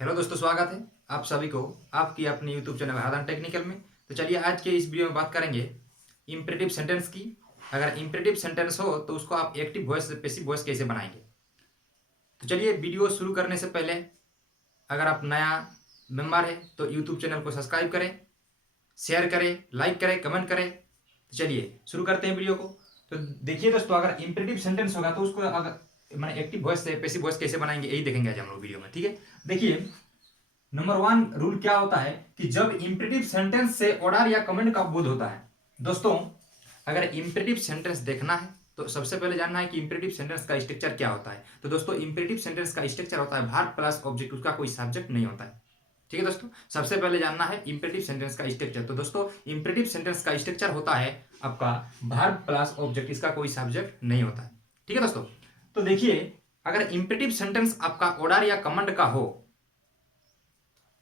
Hello दोस्तों, स्वागत है आप सभी को आपकी अपने यूट्यूब चैनल हादन टेक्निकल में। तो चलिए आज के इस वीडियो में बात करेंगे इम्परेटिव सेंटेंस की। अगर इम्परेटिव सेंटेंस हो तो उसको आप एक्टिव वॉइस से पैसिव वॉइस कैसे बनाएंगे। तो चलिए वीडियो शुरू करने से पहले अगर आप नया मेंबर है तो यूट्यूब चैनल को सब्सक्राइब करें, शेयर करें, लाइक करें, कमेंट करें। तो चलिए शुरू करते हैं वीडियो को। तो देखिए दोस्तों, अगर इम्परेटिव सेंटेंस होगा तो उसको अगर मैंने एक्टिव वॉइस से पैसिव वॉइस कैसे बनाएंगे यही देखेंगे आज हम लोग वीडियो में। ठीक है, देखिए नंबर वन रूल क्या होता है कि जब इंपेरेटिव सेंटेंस से ऑर्डर या कमेंट का बोध होता है। दोस्तों, अगर इंपेरेटिव सेंटेंस देखना है तो सबसे पहले जानना है कि इंपेरेटिव सेंटेंस का स्ट्रक्चर क्या होता है। तो दोस्तों, इंपेरेटिव सेंटेंस का स्ट्रक्चर होता है वर्ब प्लस ऑब्जेक्ट, उसका कोई सब्जेक्ट नहीं होता है। ठीक है दोस्तों, सबसे पहले जानना है इंपेरेटिव सेंटेंस का स्ट्रक्चर। तो दोस्तों, इंपेरेटिव सेंटेंस का स्ट्रक्चर होता है आपका वर्ब प्लस ऑब्जेक्ट, इसका कोई सब्जेक्ट नहीं होता है। ठीक है दोस्तों, तो देखिए अगर इंपेरेटिव सेंटेंस आपका ऑर्डर या कमांड का हो,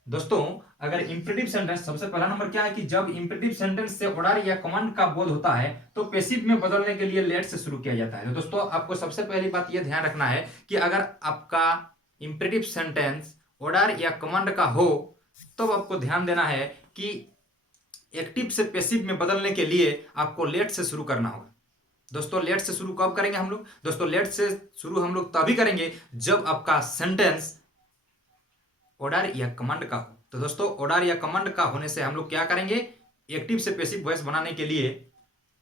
दोस्तों अगर इंपेरेटिव सेंटेंस, सबसे पहला नंबर क्या है कि जब इंपेरेटिव सेंटेंस से ऑर्डर या कमांड का बोध होता है तो पैसिव में बदलने के लिए लेट से शुरू किया जाता है। तो दोस्तों आपको सबसे पहली बात यह ध्यान रखना है कि अगर आपका इंपेरेटिव सेंटेंस ऑर्डर या कमांड का हो तो आपको ध्यान देना है कि एक्टिव से पैसिव में बदलने के लिए आपको लेट से शुरू करना होगा। दोस्तों लेट से शुरू कब करेंगे हम लोग? दोस्तों लेट से शुरू हम लोग तभी करेंगे जब आपका सेंटेंस ऑर्डर या कमांड का हो। तो दोस्तों ऑर्डर या कमांड का होने से हम लोग क्या करेंगे, एक्टिव से पैसिव वॉइस बनाने के लिए,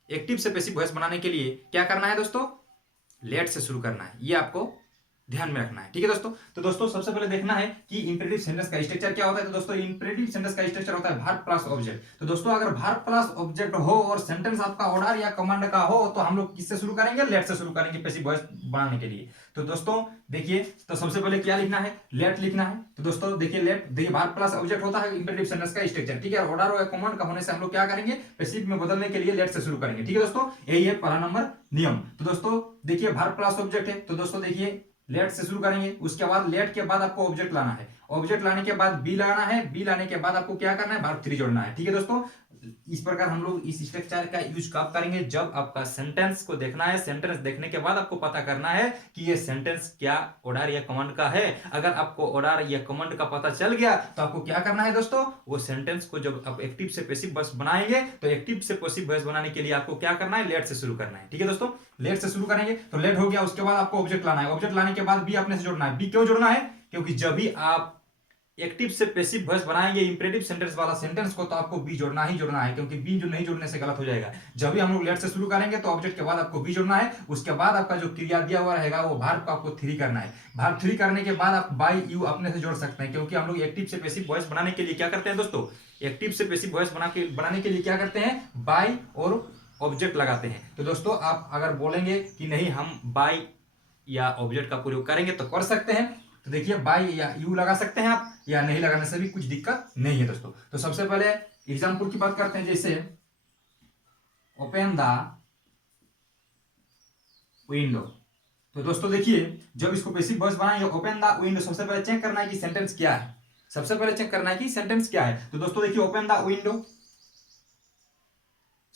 एक्टिव से पैसिव वॉइस बनाने के लिए क्या करना है दोस्तों, लेट से शुरू करना है। ये आपको ध्यान में रखना है। ठीक है दोस्तों, तो दोस्तों सबसे पहले देखना है कि इंपेरेटिव सेंटेंस का स्ट्रक्चर क्या होता है। तो दोस्तों इंपेरेटिव सेंटेंस का स्ट्रक्चर होता है वर्ब प्लस ऑब्जेक्ट। तो दोस्तों अगर वर्ब प्लस ऑब्जेक्ट हो और सेंटेंस आपका ऑर्डर या कमांड का हो तो हम लोग किससे शुरू करेंगे, लेट से शुरू करेंगे पैसिव वॉइस बनाने के लिए। तो दोस्तों देखिए, तो सबसे पहले क्या लिखना है, लेट लिखना है। तो दोस्तों देखिए लेट, देखिए वर्ब प्लस ऑब्जेक्ट होता है इंपेरेटिव सेंटेंस का स्ट्रक्चर। ठीक है, ऑर्डर या कमांड का होने से हम लोग क्या करेंगे, पैसिव में बदलने के लिए लेट से शुरू करेंगे। ठीक है दोस्तों, यही है पहला नंबर नियम। तो दोस्तों देखिए वर्ब प्लस ऑब्जेक्ट है तो दोस्तों देखिए लेट से शुरू करेंगे। उसके बाद लेट के बाद आपको ऑब्जेक्ट लाना है, ऑब्जेक्ट लाने के बाद बी लाना है, बी लाने के बाद आपको क्या करना है, वर्ब थ्री जोड़ना है। ठीक है दोस्तों, इस प्रकार हम लोग इस स्ट्रक्चर का यूज कब करेंगे, जब आपका सेंटेंस को देखना है। सेंटेंस देखने के बाद आपको पता करना है कि ये सेंटेंस क्या ऑर्डर या कमांड का है। अगर आपको ऑर्डर या कमांड का पता चल गया तो आपको क्या करना है दोस्तों, वो सेंटेंस को जब आप एक्टिव से पैसिव वॉइस बनाएंगे तो एक्टिव से पैसिव वॉइस बनाने के लिए आपको क्या करना है, लेट से शुरू करना है। ठीक है दोस्तों, लेट से शुरू करेंगे तो लेट हो गया। उसके बाद आपको ऑब्जेक्ट लाना है, ऑब्जेक्ट लाने के बाद बी अपने से जोड़ना है। बी क्यों जोड़ना है, क्योंकि जब भी आप एक्टिव से पैसिव वॉइस बनाएंगे इंपेरेटिव सेंटेंस वाला सेंटेंस को तो आपको बी जोड़ना ही जोड़ना है, क्योंकि बी जो नहीं जोड़ने से गलत हो जाएगा। जब भी हम लोग लेट से शुरू करेंगे तो ऑब्जेक्ट के बाद आपको बी जोड़ना है। उसके बाद आपका जो क्रिया दिया हुआ रहेगा वो वर्ब को आपको थ्री करना है। वर्ब थ्री करने के बाद आप बाय यू अपने से जोड़ सकते हैं, क्योंकि हम लोग एक्टिव से पैसिव वॉइस बनाने के लिए क्या करते हैं दोस्तों, एक्टिव से पैसिव वॉइस बनाने के लिए क्या करते हैं, बाय और ऑब्जेक्ट लगाते हैं। तो दोस्तों आप अगर बोलेंगे कि नहीं हम बाय या ऑब्जेक्ट का प्रयोग करेंगे तो कर सकते हैं। तो देखिए बाय या यू लगा सकते हैं आप, या नहीं लगाने से भी कुछ दिक्कत नहीं है दोस्तों। तो सबसे पहले एग्जाम्पल की बात करते हैं, जैसे ओपन द विंडो। तो दोस्तों देखिए जब इसको पैसिव वॉइस बनाएंगे, ओपन द विंडो, सबसे पहले चेक करना है कि सेंटेंस क्या है। सबसे पहले चेक करना है कि सेंटेंस क्या है। तो दोस्तों देखिए ओपन द विंडो,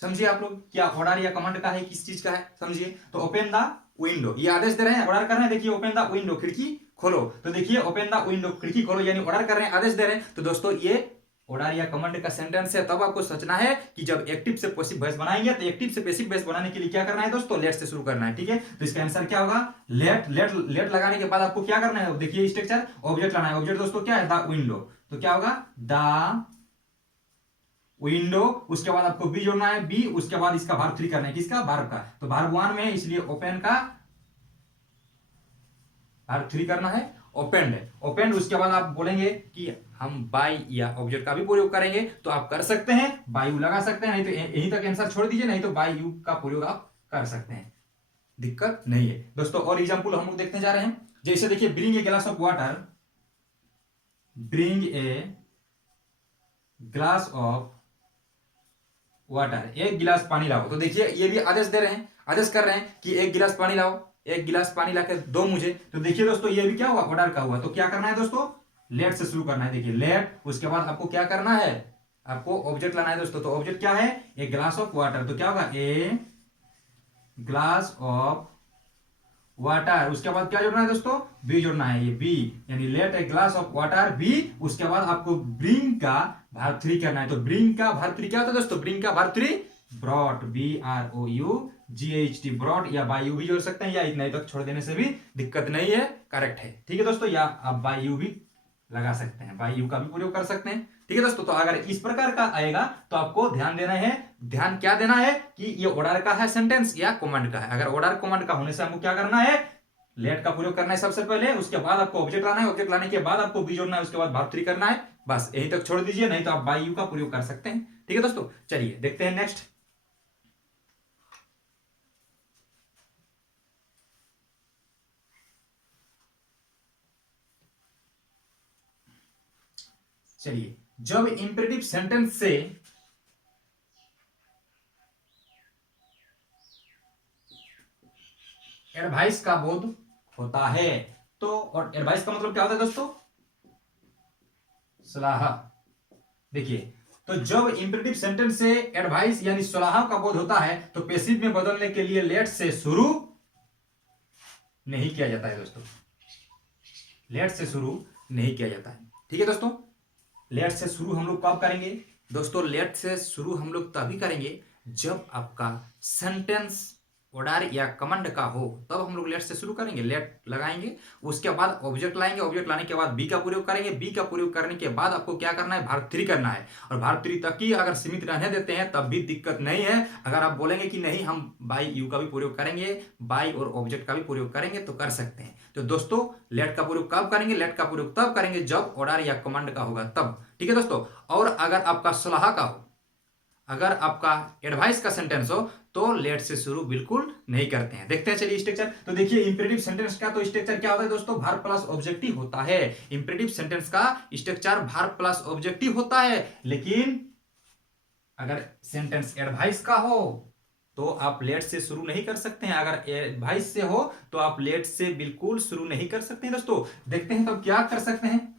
समझिए आप लोग क्या ऑर्डर या कमांड का है, किस चीज का है समझिए। तो ओपन द विंडो ये आदेश दे रहे हैं, ऑर्डर कर रहे हैं। देखिए ओपन द विंडो, खिड़की खोलो। तो देखिए ओपन द विंडो, खिड़की खोलो, यानी ऑर्डर कर रहे हैं, आदेश दे रहे हैं। तो दोस्तों ये ऑर्डर या कमांड का सेंटेंस है। तब आपको सोचना है कि जब एक्टिव से पैसिव वॉइस बनाएंगे तो एक्टिव से पैसिव वॉइस बनाने के लिए क्या करना है दोस्तों, लेट से शुरू करना है। ठीक है, तो इसका आंसर क्या होगा, लेट। लेट लेट लगाने के बाद आपको क्या करना है, देखिए स्ट्रक्चर, ऑब्जेक्ट लाना है। ऑब्जेक्ट दोस्तों क्या है, द विंडो। तो क्या होगा, द विंडो। उसके बाद आपको बी जोड़ना है, बी। उसके बाद इसका वर्ब थ्री करना है, किसका, वर्ब का। तो वर्ब वन में है इसलिए ओपन का वर्ब थ्री करना है, ओपेंड है, ओपेंड। उसके बाद आप बोलेंगे कि हम बाय या ऑब्जेक्ट का भी प्रयोग करेंगे तो आप कर सकते हैं, बाय यू लगा सकते हैं, नहीं तो यहीं तक आंसर छोड़ दीजिए, नहीं तो बाय यू का प्रयोग आप कर सकते हैं, दिक्कत नहीं है दोस्तों। और एग्जाम्पल हम लोग देखते जा रहे हैं, जैसे देखिए bring a glass of water, bring a glass of water, एक गिलास पानी लाओ। तो देखिए ये भी आदेश दे रहे हैं, आदेश कर रहे हैं कि एक गिलास पानी लाओ, एक गिलास पानी लाकर दो मुझे। तो देखिए दोस्तों ये भी क्या हुआ, ऑर्डर का हुआ। तो क्या करना है दोस्तों, लेट से शुरू करना है। देखिए लेट, उसके बाद आपको क्या करना है, आपको ऑब्जेक्ट लाना है दोस्तों। तो ऑब्जेक्ट क्या है, एक ग्लास ऑफ वाटर। तो क्या होगा, ए ग्लास ऑफ वाटर, उसके बाद क्या जोड़ना है दोस्तों, बी जोड़ना है, ये बी, यानी let a glass of water be, उसके बाद आपको ब्रिंग का वर्ब थ्री करना है। तो ब्रिंग का वर्ब थ्री क्या होता है दोस्तों, ब्रिंग का verb three brought, BROUGHT, brought, या बाय यू भी जोड़ सकते हैं, या इतना ही तक छोड़ देने से भी दिक्कत नहीं है, करेक्ट है। ठीक है दोस्तों, या आप बाय यू भी लगा सकते हैं, बाय यू का भी प्रयोग कर सकते हैं। ठीक है दोस्तों, तो अगर इस प्रकार का आएगा तो आपको ध्यान देना है, ध्यान क्या देना है कि ये ऑर्डर का है सेंटेंस या कमांड का है। अगर ऑर्डर कमांड का होने से हमको क्या करना है, लेट का प्रयोग करना है सबसे पहले, उसके बाद आपको ऑब्जेक्ट लाना है, ऑब्जेक्ट लाने के बाद आपको बी जोड़ना है, उसके बाद वर्ब थ्री करना है, बस यही तक छोड़ दीजिए, नहीं तो आप बाय यू का प्रयोग कर सकते हैं। ठीक है दोस्तों, चलिए देखते हैं नेक्स्ट। चलिए, जब इंपेरेटिव सेंटेंस से एडवाइस का बोध होता है, तो और एडवाइस का मतलब क्या होता है दोस्तों, सलाह। देखिए, तो जब इंपेरेटिव सेंटेंस से एडवाइस यानी सलाह का बोध होता है तो पैसिव में बदलने के लिए लेट से शुरू नहीं किया जाता है दोस्तों, लेट से शुरू नहीं किया जाता है। ठीक है दोस्तों, लेट से शुरू हम लोग कब करेंगे दोस्तों, लेट से शुरू हम लोग तभी करेंगे जब आपका सेंटेंस ऑर्डर या कमांड का हो, तब हम लोग लेट से शुरू करेंगे, लेट लगाएंगे, उसके बाद ऑब्जेक्ट लाएंगे, ऑब्जेक्ट लाने के बाद बी का प्रयोग करेंगे, बी का प्रयोग करने के बाद आपको क्या करना है, वर्ब थ्री करना है, और वर्ब थ्री तक ही अगर सीमित रहने देते हैं तब भी दिक्कत नहीं है। अगर आप बोलेंगे कि नहीं हम बाय यू का भी प्रयोग करेंगे, बाय और ऑब्जेक्ट का भी प्रयोग करेंगे, तो कर सकते हैं। तो दोस्तों, लेट का प्रयोग कब करेंगे, लेट का प्रयोग तब करेंगे जब ऑर्डर या कमांड का होगा तब। ठीक है दोस्तों, और अगर आपका सलाह का हो, अगर आपका एडवाइस का सेंटेंस हो, तो लेट से शुरू बिल्कुल नहीं करते हैं। देखते हैं चलिए स्ट्रक्चर। तो देखिए, इंपेरेटिव सेंटेंस का तो स्ट्रक्चर क्या होता है दोस्तों, वर्ब प्लस ऑब्जेक्टिव होता है। इंपेरेटिव सेंटेंस का स्ट्रक्चर वर्ब प्लस ऑब्जेक्टिव होता है, लेकिन अगर सेंटेंस एडवाइस का हो तो आप लेट से शुरू नहीं कर सकते हैं। अगर एडवाइस से हो तो आप लेट से बिल्कुल शुरू नहीं कर सकते हैं दोस्तों। देखते हैं तो क्या कर सकते हैं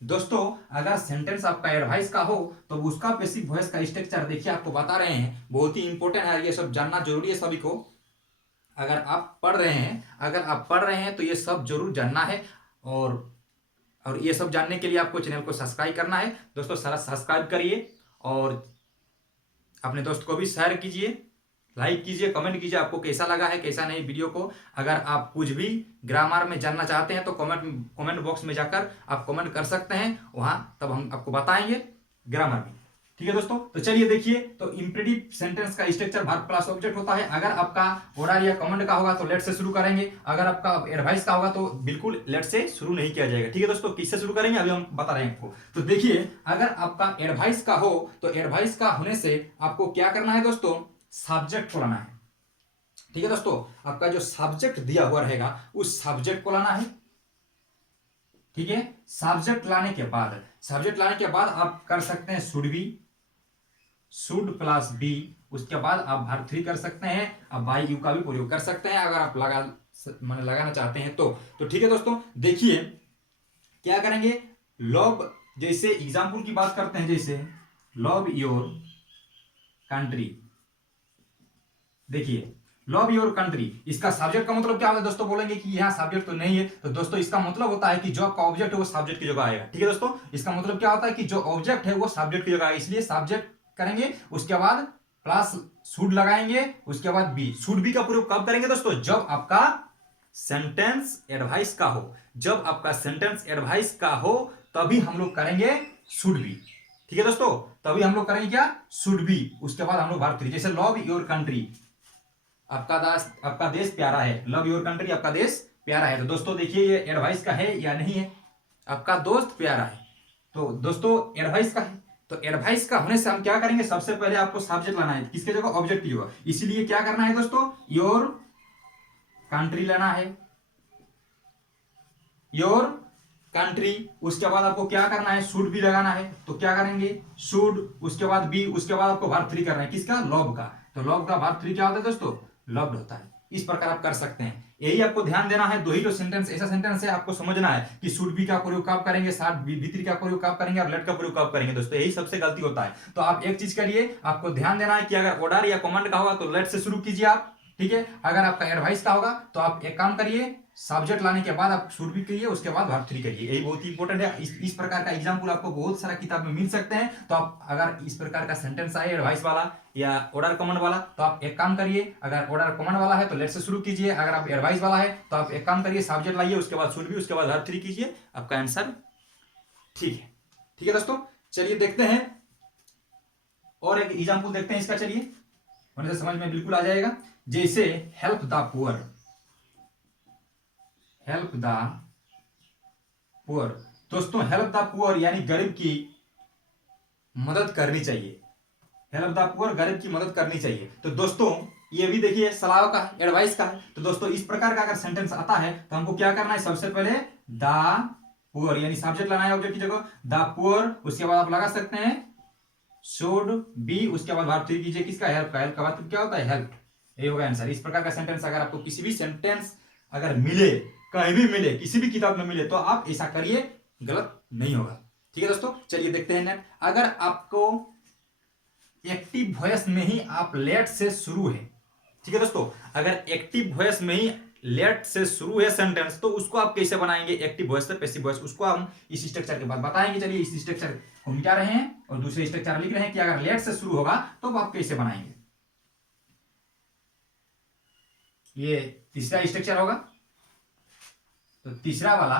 दोस्तों। अगर सेंटेंस आपका एडवाइस का हो तो उसका पैसिव वॉइस का स्ट्रक्चर देखिए, आपको बता रहे हैं, बहुत ही इंपॉर्टेंट है, ये सब जानना जरूरी है सभी को। अगर आप पढ़ रहे हैं तो ये सब जरूर जानना है, और ये सब जानने के लिए आपको चैनल को सब्सक्राइब करना है दोस्तों। सारा सब्सक्राइब करिए और अपने दोस्त को भी शेयर कीजिए, लाइक कीजिए, कमेंट कीजिए आपको कैसा लगा है कैसा नहीं वीडियो को। अगर आप कुछ भी ग्रामर में जानना चाहते हैं तो कमेंट बॉक्स में जाकर आप कमेंट कर सकते हैं, वहां तब हम आपको बताएंगे ग्रामर में। ठीक है दोस्तों, तो चलिए देखिए, तो इंपेरेटिव सेंटेंस का स्ट्रक्चर वर्ब प्लस ऑब्जेक्ट होता है। अगर आपका ऑर्डर या कमांड का होगा तो लेट से शुरू करेंगे, अगर आपका एडवाइस का होगा तो बिल्कुल लेट से शुरू नहीं किया जाएगा। ठीक है दोस्तों, किससे शुरू करेंगे अभी हम बता रहे हैं आपको। तो देखिए, अगर आपका एडवाइस का हो तो एडवाइस का होने से आपको क्या करना है दोस्तों, सब्जेक्ट को लाना है। ठीक है दोस्तों, आपका जो सब्जेक्ट दिया हुआ रहेगा उस सब्जेक्ट को लाना है। ठीक है, सब्जेक्ट लाने के बाद आप कर सकते हैं should be, should plus be, उसके बाद आप वर्ब थ्री कर सकते हैं, आप बाय यू का भी प्रयोग कर सकते हैं अगर आप लगाना चाहते हैं तो ठीक है दोस्तों। देखिए क्या करेंगे, लव, जैसे एग्जाम्पल की बात करते हैं, जैसे लव योर कंट्री। देखिए, लव योर कंट्री, इसका सब्जेक्ट का मतलब क्या होता है दोस्तों, बोलेंगे कि यहाँ सब्जेक्ट तो नहीं है, तो दोस्तों इसका मतलब होता है कि जो आपका ऑब्जेक्ट है वो सब्जेक्ट की जगह आएगा। ठीक है दोस्तों, इसका मतलब क्या होता है कि जो ऑब्जेक्ट है वो सब्जेक्ट की जगह आएगा, इसलिए सब्जेक्ट करेंगे, उसके बाद प्लस शुड लगाएंगे, उसके बाद बी। शुड बी का प्रयोग कब करेंगे दोस्तों, जब आपका सेंटेंस एडवाइस का हो, जब आपका सेंटेंस एडवाइस का हो तभी हम लोग करेंगे शुड बी। ठीक है दोस्तों, तभी हम लोग करेंगे क्या, शुड बी, उसके बाद हम लोग वर्ब थ्री। जैसे लव योर कंट्री, आपका देश प्यारा है, लव योर कंट्री, आपका देश प्यारा है। तो दोस्तों देखिए, ये एडवाइस का है या नहीं है, आपका दोस्त प्यारा है, तो दोस्तों एडवाइस का है। तो एडवाइस का होने से हम क्या करेंगे, सबसे पहले आपको सब्जेक्ट लाना है, किसके जगह, ऑब्जेक्ट की जगह। इसीलिए क्या करना है दोस्तों, योर कंट्री लाना है, योर कंट्री, उसके बाद आपको क्या करना है, शुड भी लगाना है। तो क्या करेंगे, शुड, उसके बाद बी, उसके बाद आपको वर्ब थ्री करना है, किसका, लव का। तो लव का वर्ब थ्री क्या होता है दोस्तों, लव्ड होता है। इस प्रकार आप कर सकते हैं, यही आपको ध्यान देना है। दो ही तो सेंटेंस, ऐसा सेंटेंस है आपको समझना है कि शुड बी का प्रयोग कब करेंगे, साथ बी का प्रयोग कब करेंगे, और लेट का प्रयोग कब करेंगे दोस्तों, यही सबसे गलती होता है। तो आप एक चीज करिए, आपको ध्यान देना है कि अगर ऑर्डर या कमांड का होगा तो लेट से शुरू कीजिए आप। ठीक है। अगर आपका एडवाइस का होगा तो आप एक काम करिए, सब्जेक्ट लाने के बाद आप शुड भी करिए, उसके बाद वर्ब थ्री करिए। यही बहुत ही इंपॉर्टेंट है। इस प्रकार का एग्जाम्पल आपको बहुत सारा किताब में मिल सकते हैं। तो आप अगर इस प्रकार का सेंटेंस आए एडवाइस वाला या ऑर्डर कमांड वाला, तो आप एक काम करिए, अगर ऑर्डर कमांड वाला है तो लेट से शुरू कीजिए, अगर आप एडवाइस वाला है तो आप एक काम करिए, सब्जेक्ट लाइए, उसके बाद शुड भी, उसके बाद वर्ब थ्री कीजिए, आपका आंसर ठीक है। ठीक है दोस्तों, चलिए देखते हैं और एक एग्जाम्पल देखते हैं इसका। चलिए, होने से समझ में बिल्कुल आ जाएगा। जैसे help the poor, help the poor. दोस्तों हेल्प द पुअर यानी गरीब की मदद करनी चाहिए। हेल्प द पुअर, गरीब की मदद करनी चाहिए। तो दोस्तों ये भी देखिए सलाह का, एडवाइस का है। तो दोस्तों इस प्रकार का अगर सेंटेंस आता है तो हमको क्या करना है, सबसे पहले द पुअर यानी सब्जेक्ट लाना है ऑब्जेक्ट की जगह, द पुअर, उसके बाद आप लगा सकते हैं शुड बी, उसके बाद वर्ब थ्री कीजिए किसका, हेल्प का। हेल्प का मतलब क्या होता है, हेल्प। ये होगा आंसर। इस प्रकार का सेंटेंस अगर आपको किसी भी सेंटेंस अगर मिले, कहीं भी मिले, किसी भी किताब में मिले, तो आप ऐसा करिए, गलत नहीं होगा। ठीक है दोस्तों, चलिए देखते हैं नेक्स्ट। अगर आपको एक्टिव वॉइस में ही आप लेट से शुरू है, ठीक है दोस्तों, अगर एक्टिव वॉइस में ही लेट से शुरू है सेंटेंस, तो उसको आप कैसे बनाएंगे एक्टिव वॉइस से पैसिव वॉइस, उसको हम इस स्ट्रक्चर के बाद बताएंगे। चलिए इस स्ट्रक्चर को मिटा रहे हैं और दूसरे स्ट्रक्चर लिख रहे हैं कि अगर लेट से शुरू होगा तो आप कैसे बनाएंगे। ये तीसरा स्ट्रक्चर होगा। तो तीसरा वाला,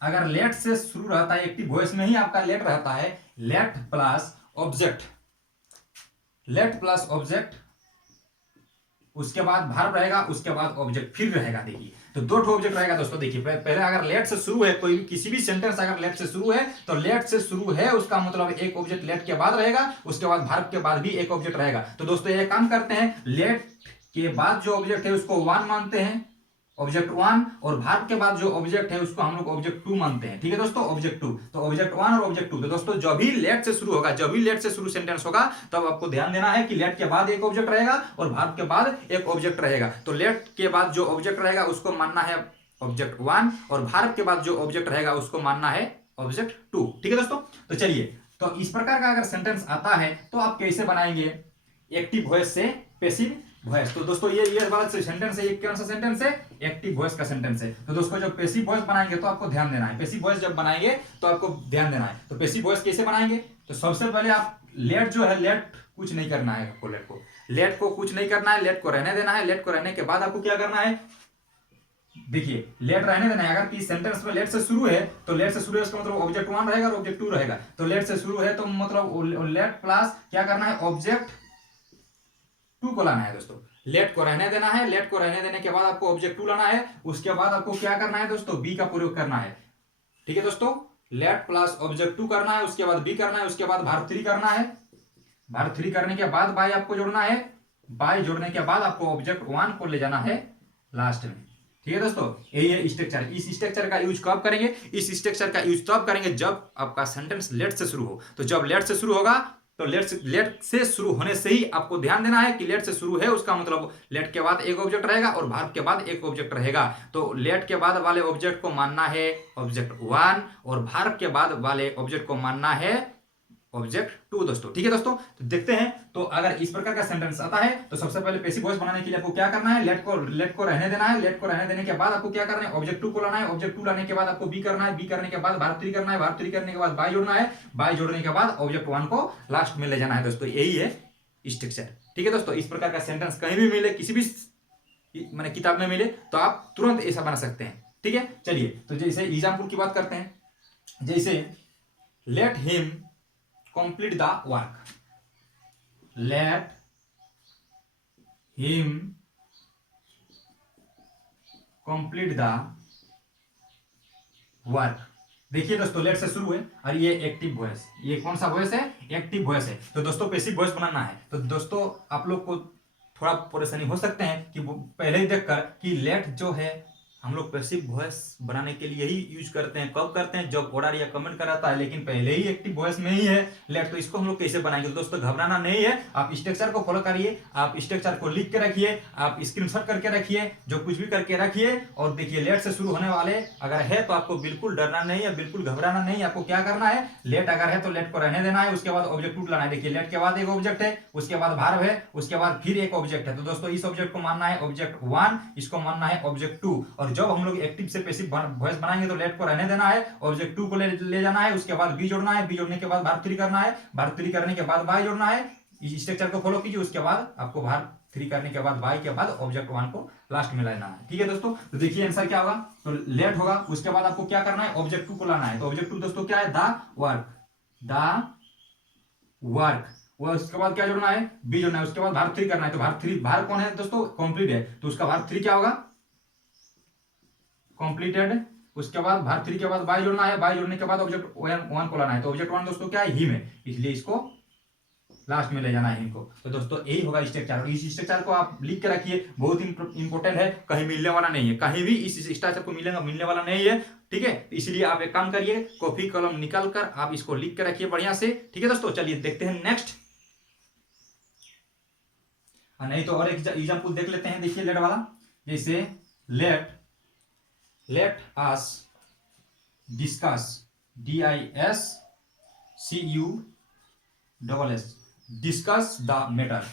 अगर लेट से शुरू रहता है, एक्टिव वॉइस में ही आपका लेट रहता है, late plus object, late plus object, उसके बाद वर्ब रहेगा, उसके बाद ऑब्जेक्ट फिर रहेगा। देखिए तो दो ठो ऑब्जेक्ट रहेगा दोस्तों। देखिए पहले अगर लेट से शुरू है, कोई भी किसी भी सेंटेंस अगर लेट से शुरू है, तो लेट से शुरू है उसका मतलब एक ऑब्जेक्ट लेट के बाद रहेगा, उसके बाद वर्ब के बाद भी एक ऑब्जेक्ट रहेगा। तो दोस्तों ये काम करते हैं, लेट के बाद जो ऑब्जेक्ट है उसको वन मानते हैं, ऑब्जेक्ट वन, और वर्ब के बाद जो ऑब्जेक्ट है उसको हम लोग ऑब्जेक्ट टू मानते हैं। ठीक है दोस्तों, ऑब्जेक्ट टू। तो ऑब्जेक्ट वन और ऑब्जेक्ट टू। तो दोस्तों जब भी लेट से शुरू होगा, जब भी लेट से शुरू सेंटेंस होगा, तब आपको ध्यान देना है कि लेट के बाद एक ऑब्जेक्ट रहेगा और वर्ब के बाद एक ऑब्जेक्ट रहेगा। तो लेट के बाद जो ऑब्जेक्ट रहेगा उसको मानना है ऑब्जेक्ट वन, और वर्ब के बाद जो ऑब्जेक्ट रहेगा उसको मानना है ऑब्जेक्ट टू। ठीक है दोस्तों, तो चलिए, तो इस प्रकार का अगर सेंटेंस आता है तो आप कैसे बनाएंगे एक्टिव वॉइस से पैसिव वॉइस। तो दोस्तों ये वाला सेंटेंस है, ये कौन सा सेंटेंस है, एक्टिव वॉइस का सेंटेंस है। तो दोस्तों जब पैसिव वॉइस बनाएंगे तो आपको ध्यान देना है, पैसिव वॉइस जब बनाएंगे तो आपको ध्यान देना है। तो पैसिव वॉइस कैसे बनाएंगे, तो सबसे पहले आप लेट जो है, लेट कुछ नहीं करना है आपको, लेट को कुछ नहीं करना है, लेट को रहने देना है। लेट को रहने के बाद आपको क्या करना है, देखिए लेट रहने देना है। अगर किसी सेंटेंस में लेट से शुरू है, तो लेट से शुरू है उसका मतलब ऑब्जेक्ट वन रहेगा और ऑब्जेक्ट टू रहेगा। तो लेट से शुरू है तो मतलब लेट प्लस क्या करना है, ऑब्जेक्ट टू को लाना है दोस्तों। लेट को रहने देना है, लेट को रहने देने के बाद आपको ऑब्जेक्ट टू लाना है, उसके बाद आपको क्या करना है दोस्तों, बी का प्रयोग करना है। ठीक है दोस्तों, लेट प्लस ऑब्जेक्ट टू करना है, उसके बाद बी करना है, उसके बाद वर्ब थ्री करना है। वर्ब थ्री करने के बाद बाय आपको जोड़ना है, बाय जोड़ने के बाद आपको ऑब्जेक्ट वन को ले जाना है लास्ट में। ठीक है दोस्तों, यही है स्ट्रक्चर। इस स्ट्रक्चर का यूज कब करेंगे, इस स्ट्रक्चर का यूज तब करेंगे जब आपका सेंटेंस लेट से शुरू हो। तो जब लेट से शुरू होगा, तो लेट से शुरू होने से ही आपको ध्यान देना है कि लेट से शुरू है उसका मतलब लेट के बाद एक ऑब्जेक्ट रहेगा और वर्ब के बाद एक ऑब्जेक्ट रहेगा। तो लेट के बाद वाले ऑब्जेक्ट को मानना है ऑब्जेक्ट वन, और वर्ब के बाद वाले ऑब्जेक्ट को मानना है ऑब्जेक्ट टू दोस्तों। ठीक है दोस्तों, तो देखते हैं। तो अगर इस प्रकार का सेंटेंस आता है तो सबसे पहले पैसिव वॉइस बनाने के लिए आपको क्या करना है, लेट को रहने देना है। लेट को रहने देने के बाद आपको क्या करना है, ऑब्जेक्ट टू को लाना है। ऑब्जेक्ट टू लाने के बाद आपको बी करना है, बी करने के बाद वर्ब थ्री करना है, वर्ब थ्री करने के बाद बाय जोड़ना है, बाय जोड़ने के बाद ऑब्जेक्ट वन को लास्ट में ले जाना है दोस्तों। यही है स्ट्रक्चर। ठीक है दोस्तों, इस प्रकार का सेंटेंस कहीं भी मिले, किसी भी मैंने किताब में मिले, तो आप तुरंत ऐसा बना सकते हैं। ठीक है, चलिए तो जैसे एग्जाम्पल की बात करते हैं। जैसे let him complete the work, let him complete the work। देखिए दोस्तों लेट से शुरू है और ये एक्टिव वॉइस, ये कौन सा वॉइस है, एक्टिव वॉइस है। तो दोस्तों पैसिव वॉइस बनाना है। तो दोस्तों आप लोग को थोड़ा परेशानी हो सकते हैं कि वो पहले ही देखकर कि लेट जो है हम लोग पैसिव वॉइस बनाने के लिए ही यूज करते हैं। कब करते हैं? जब ऑर्डर या कमेंट कराता है, लेकिन पहले ही एक्टिव वॉइस में ही है लेट, तो इसको हम लोग कैसे बनाएंगे? तो दोस्तों घबराना नहीं है, आप स्ट्रक्चर को फॉलो करिए, आप स्ट्रक्चर को लिख के रखिए, आप स्क्रीनशॉट करके रखिए, जो कुछ भी करके रखिए, और देखिए लेट से शुरू होने वाले अगर है तो आपको बिल्कुल डरना नहीं है, बिल्कुल घबराना नहीं है। आपको क्या करना है, लेट अगर है तो लेट को रहने देना है, उसके बाद ऑब्जेक्ट टू लाना है। देखिए लेट के बाद एक ऑब्जेक्ट है, उसके बाद भार्ब है, उसके बाद फिर एक ऑब्जेक्ट है। तो दोस्तों इस ऑब्जेक्ट को मानना है ऑब्जेक्ट 1, इसको मानना है ऑब्जेक्ट 2। और जब हम लोग एक्टिव से पैसिव वॉइस बनाएंगे तो लेट को रहने देना है, ऑब्जेक्ट 2 को ले जाना है, उसके बाद बी जोड़ना है, बी जोड़ने के बाद भार्ब 3 करना है, भार्ब 3 करने के बाद बाय जोड़ना है। इस स्ट्रक्चर को फॉलो कीजिए, उसके बाद आपको भार्ब 3 करने के बाद बाय के बाद ऑब्जेक्ट 1 को लास्ट में लाना है। ठीक है दोस्तों, तो देखिए आंसर क्या होगा, तो लेट होगा, उसके बाद आपको क्या करना है, ऑब्जेक्ट 2 को लाना है। तो ऑब्जेक्ट 2 दोस्तों क्या है, द वर्क, द वर्क, और उसके बाद क्या जोड़ना है, बी जोड़ना है, उसके बाद भार्ब 3 करना है। तो भार्ब 3, भार्ब कौन है दोस्तों, कंप्लीट है, तो उसका भार्ब 3 क्या होगा, कंप्लीटेड। उसके बाद भार्ब 3 के बाद बाय जोड़ना है, बाय जोड़ने के बाद ऑब्जेक्ट 1 को लाना है। तो ऑब्जेक्ट 1 दोस्तों क्या है, हिम है, इसलिए इसको लास्ट में ले जाना है इनको। तो दोस्तों यही होगा स्ट्रक्चर, और इस स्ट्रक्चर को आप लिख के रखिए, बहुत इंपॉर्टेंट है, कहीं मिलने वाला नहीं है, कहीं भी इस स्ट्रक्चर को मिलने वाला नहीं है। ठीक है, तो इसलिए आप एक काम करिए, कॉपी कलम निकाल कर आप इसको लिख के रखिए बढ़िया से। ठीक है दोस्तों, चलिए देखते हैं नेक्स्ट। नहीं तो और एक एग्जाम्पल देख लेते हैं। देखिए लेट वाला, जैसे let us discuss, DISCUSS, discuss the matter,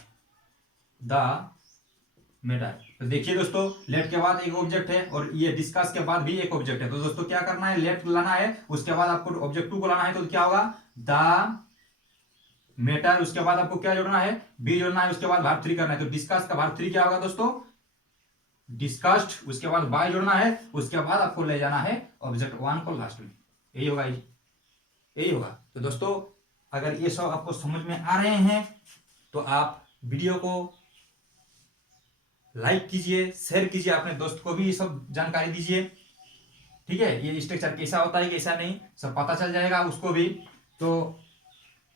तो देखिए दोस्तों लेट के बाद एक ऑब्जेक्ट है, और ये डिस्कस के बाद भी एक ऑब्जेक्ट है। तो दोस्तों क्या करना है, लेट लाना है, उसके बाद आपको ऑब्जेक्ट 2 को लाना है। तो क्या होगा, द मैटर, उसके बाद आपको क्या जोड़ना है, बी जोड़ना है, उसके बाद भार्ब 3 करना है। तो डिस्कस का भार्ब 3 क्या होगा दोस्तों, डिस्कस्ड, उसके बाद बाय जोड़ना है, उसके बाद आपको ले जाना है ऑब्जेक्ट 1 को लास्ट में। यही होगा, यही होगा। तो दोस्तों अगर ये सब आपको समझ में आ रहे हैं तो आप वीडियो को लाइक कीजिए, शेयर कीजिए, अपने दोस्त को भी ये सब जानकारी दीजिए। ठीक है, ये स्ट्रक्चर कैसा होता है कैसा नहीं सब पता चल जाएगा उसको भी। तो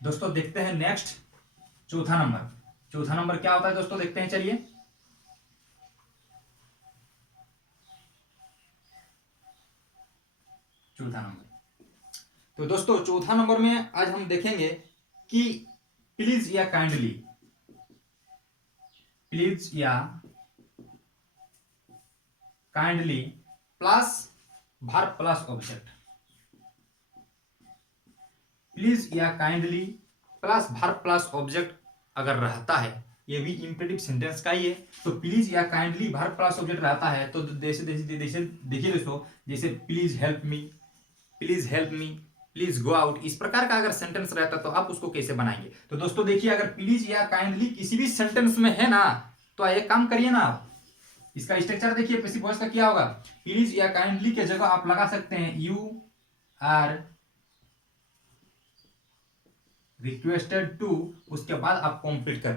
दोस्तों देखते हैं नेक्स्ट, चौथा नंबर क्या होता है दोस्तों, देखते हैं, चलिए। चौथा नंबर, तो दोस्तों चौथा नंबर में आज हम देखेंगे कि प्लीज या kindly, plus verb plus object, please या kindly plus verb plus object अगर रहता है, ये भी इंपेरेटिव सेंटेंस का ही है। तो प्लीज या काइंडली भार्ब प्लस ऑब्जेक्ट रहता है, तो जैसे देखिए दोस्तों, जैसे please help me, please go out, इस प्रकार का अगर सेंटेंस रहता तो आप उसको कैसे बनाएंगे? तो दोस्तों देखिए, अगर प्लीज या काइंडली किसी भी सेंटेंस में है ना, तो एक काम करिए ना, आप इसका स्ट्रक्चर देखिए, पैसिव वॉइस का क्या होगा, प्लीज या काइंडली के जगह आप लगा सकते हैं यू आर रिक्वेस्टेड टू, उसके बाद आप कंप्लीट कर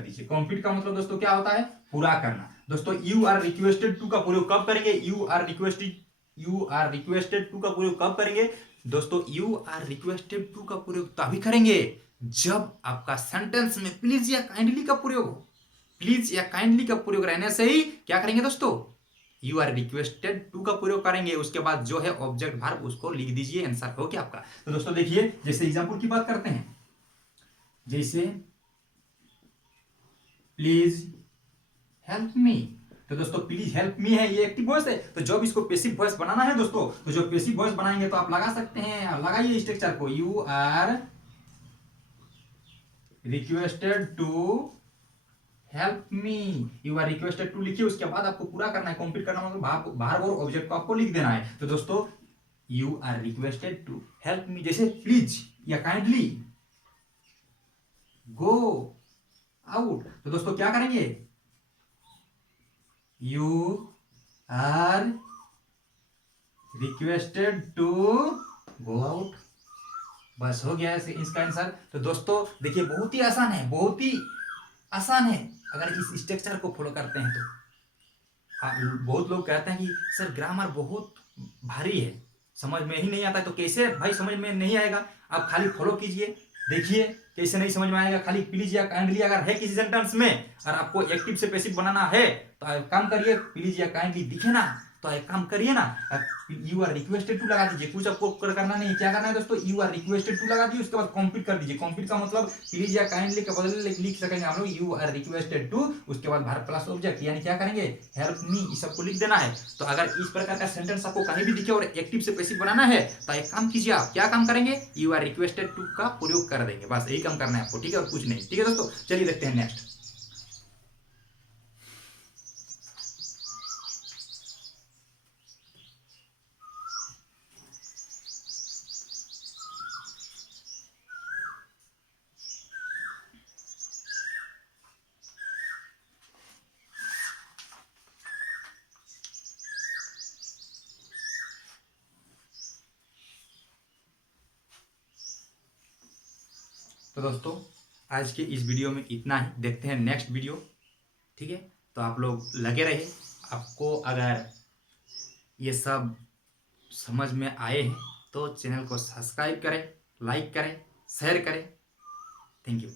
दीजिए, कंप्लीट का मतलब दोस्तों क्या होता है, पूरा करना। दोस्तों यू आर रिक्वेस्टेड टू का प्रयोग कब करेंगे, यू आर रिक्वेस्टेड टू का प्रयोग कब करेंगे दोस्तों, यू आर रिक्वेस्टेड टू का प्रयोग तभी करेंगे जब आपका सेंटेंस में प्लीज या काइंडली का प्रयोग हो। प्लीज या काइंडली का प्रयोग रहने से ही क्या करेंगे दोस्तों, यू आर रिक्वेस्टेड टू का प्रयोग करेंगे, उसके बाद जो है ऑब्जेक्ट भार्ब उसको लिख दीजिए, आंसर हो गया आपका। तो दोस्तों देखिए, जैसे एग्जांपल की बात करते हैं, जैसे प्लीज हेल्प मी, तो दोस्तों प्लीज हेल्प मी है, ये एक्टिव वॉइस है। तो जब इसको पैसिव वॉइस बनाना है दोस्तों, तो जो पैसिव वॉइस बनाएंगे तो आप लगा सकते हैं, लगाइए स्ट्रक्चर को, you are requested to help me, you are requested to लिखिए, उसके बाद आपको पूरा करना है, कंप्लीट करना, मतलब भार्ब और ऑब्जेक्ट को आपको लिख देना है। तो दोस्तों you are requested to help me, जैसे प्लीज या काइंडली गो आउट, तो दोस्तों क्या करेंगे, you are requested to go out, बस हो गया इसका आंसर। तो दोस्तों देखिए, बहुत ही आसान है अगर इस स्ट्रक्चर को फॉलो करते हैं तो। बहुत लोग कहते हैं कि सर ग्रामर बहुत भारी है, समझ में ही नहीं आता है। तो कैसे भाई समझ में नहीं आएगा, आप खाली फॉलो कीजिए, देखिए कैसे नहीं समझ में आएगा। खाली प्लीज या काइंडली अगर है किसी सेंटेंस में और आपको एक्टिव से पैसिव बनाना है तो एक काम करिए, प्लीज या काइंडली दिखे ना तो एक काम करिए ना, यू आर रिक्वेस्टेड टू लगा दीजिए। कुछ आपको करना नहीं है, क्या करना है दोस्तों, यू आर रिक्वेस्टेड टू लगा दीजिए, उसके बाद कंप्लीट कर दीजिए। कंप्लीट का मतलब प्लीज या काइंडली के बदले लिख सकेंगे हम लोग यू आर रिक्वेस्टेड टू, उसके बाद वर्ब प्लस ऑब्जेक्ट, यानी क्या करेंगे, हेल्प मी, इस सबको लिख देना है। तो अगर इस प्रकार का सेंटेंस आपको कहीं भी दिखे और एक्टिव से पैसिव बनाना है तो एक काम कीजिए, आप क्या काम करेंगे, यू आर रिक्वेस्टेड टू का प्रयोग कर देंगे, बस यही काम करना है आपको, ठीक है, और कुछ नहीं। ठीक है दोस्तों, चलिए देखते हैं नेक्स्ट। तो दोस्तों आज के इस वीडियो में इतना ही, देखते हैं नेक्स्ट वीडियो, ठीक है। तो आप लोग लगे रहे, आपको अगर ये सब समझ में आए हैं तो चैनल को सब्सक्राइब करें, लाइक करें, शेयर करें। Thank you.